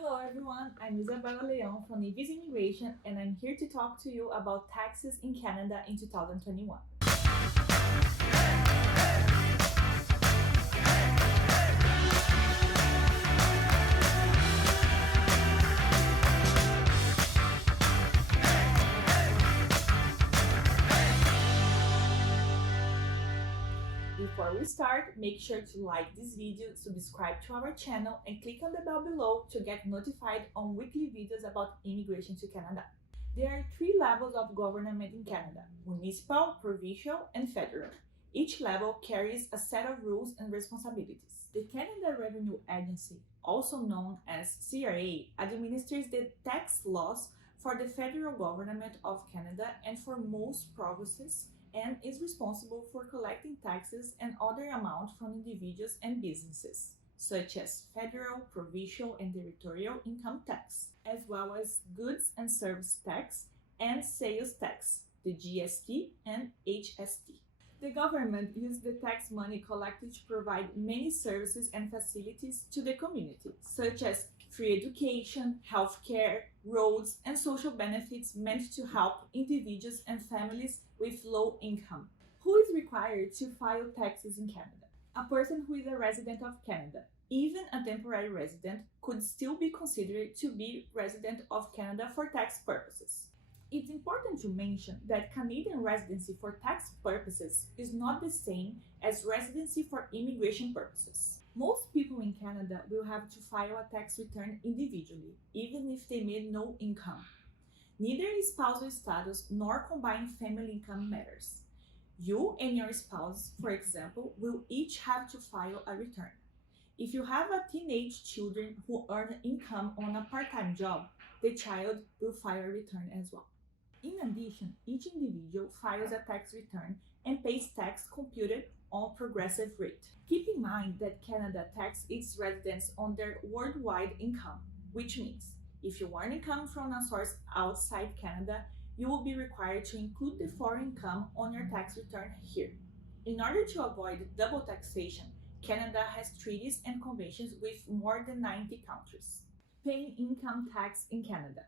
Hello everyone, I'm Isabela Leao from Visa Immigration and I'm here to talk to you about taxes in Canada in 2021. Before we start, make sure to like this video, subscribe to our channel, and click on the bell below to get notified on weekly videos about immigration to Canada. There are 3 levels of government in Canada: municipal, provincial, and federal. Each level carries a set of rules and responsibilities. The Canada Revenue Agency, also known as CRA, administers the tax laws for the federal government of Canada and for most provinces, and is responsible for collecting taxes and other amounts from individuals and businesses, such as federal, provincial, and territorial income tax, as well as goods and service tax and sales tax, the GST and HST. The government uses the tax money collected to provide many services and facilities to the community, such as free education, healthcare, roads, and social benefits meant to help individuals and families with low income. Who is required to file taxes in Canada? A person who is a resident of Canada. Even a temporary resident could still be considered to be resident of Canada for tax purposes. It's important to mention that Canadian residency for tax purposes is not the same as residency for immigration purposes. Most people in Canada will have to file a tax return individually, even if they made no income. Neither spousal status nor combined family income matters. You and your spouse, for example, will each have to file a return. If you have a teenage children who earn income on a part-time job, the child will file a return as well. In addition, each individual files a tax return and pays tax computed on progressive rate. Keep in mind that Canada taxes its residents on their worldwide income, which means if you earn income from a source outside Canada, you will be required to include the foreign income on your tax return here. In order to avoid double taxation, Canada has treaties and conventions with more than 90 countries. Paying income tax in Canada.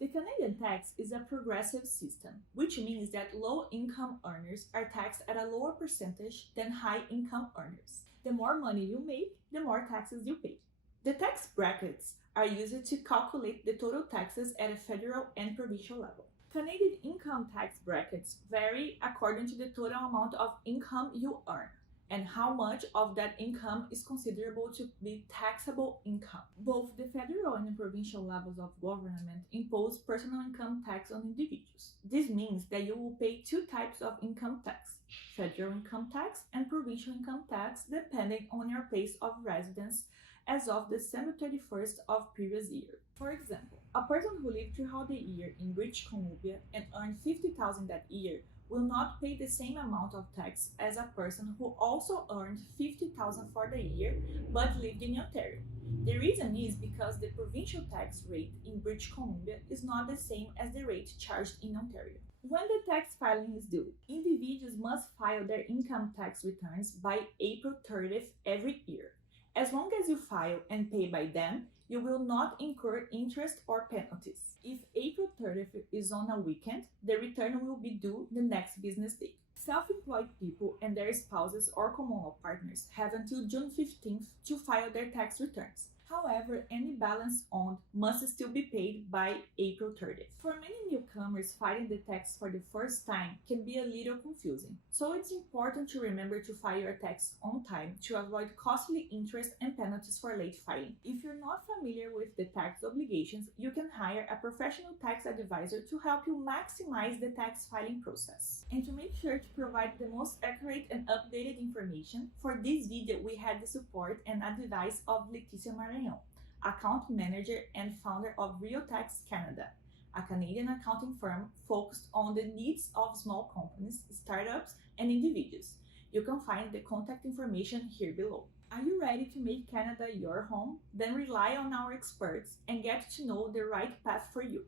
The Canadian tax is a progressive system, which means that low-income earners are taxed at a lower percentage than high-income earners. The more money you make, the more taxes you pay. The tax brackets are used to calculate the total taxes at a federal and provincial level. Canadian income tax brackets vary according to the total amount of income you earn and how much of that income is considerable to be taxable income. Both the federal and the provincial levels of government impose personal income tax on individuals. This means that you will pay 2 types of income tax: federal income tax and provincial income tax, depending on your place of residence as of December 31st of previous year. For example, a person who lived throughout the year in British Columbia and earned $50,000 that year will not pay the same amount of tax as a person who also earned $50,000 for the year but lived in Ontario. The reason is because the provincial tax rate in British Columbia is not the same as the rate charged in Ontario. When the tax filing is due, individuals must file their income tax returns by April 30th every year. As long as you file and pay by then, you will not incur interest or penalties. If April 30th is on a weekend, the return will be due the next business day. Self-employed people and their spouses or common law partners have until June 15th to file their tax returns. However, any balance owed must still be paid by April 30th. For many newcomers, filing the tax for the first time can be a little confusing, so it's important to remember to file your tax on time to avoid costly interest and penalties for late filing. If you're not familiar with the tax obligations, you can hire a professional tax advisor to help you maximize the tax filing process. And to make sure to provide the most accurate and updated information, for this video we had the support and advice of Leticia Maranhão, account manager and founder of Real Tax Canada, a Canadian accounting firm focused on the needs of small companies, startups, and individuals. You can find the contact information here below. Are you ready to make Canada your home? Then rely on our experts and get to know the right path for you.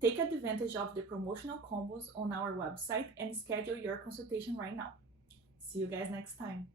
Take advantage of the promotional combos on our website and schedule your consultation right now. See you guys next time.